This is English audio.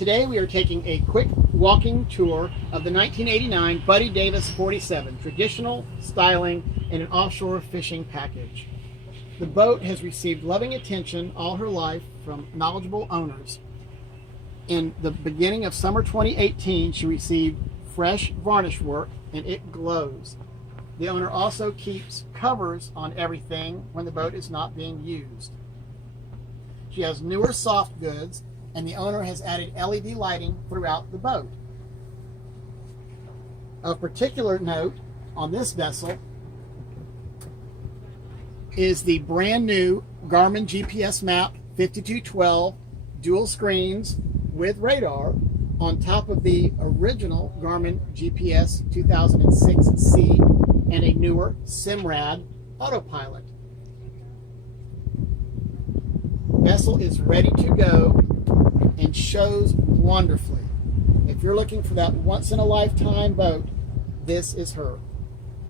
Today we are taking a quick walking tour of the 1989 Buddy Davis 47, traditional styling in an offshore fishing package. The boat has received loving attention all her life from knowledgeable owners. In the beginning of summer 2018, she received fresh varnish work and it glows. The owner also keeps covers on everything when the boat is not being used. She has newer soft goods, and the owner has added LED lighting throughout the boat. Of particular note on this vessel is the brand new Garmin GPS map 5212 dual screens with radar on top of the original Garmin GPS 2006C and a newer Simrad autopilot. Vessel is ready to go and shows wonderfully. If you're looking for that once-in-a-lifetime boat, this is her.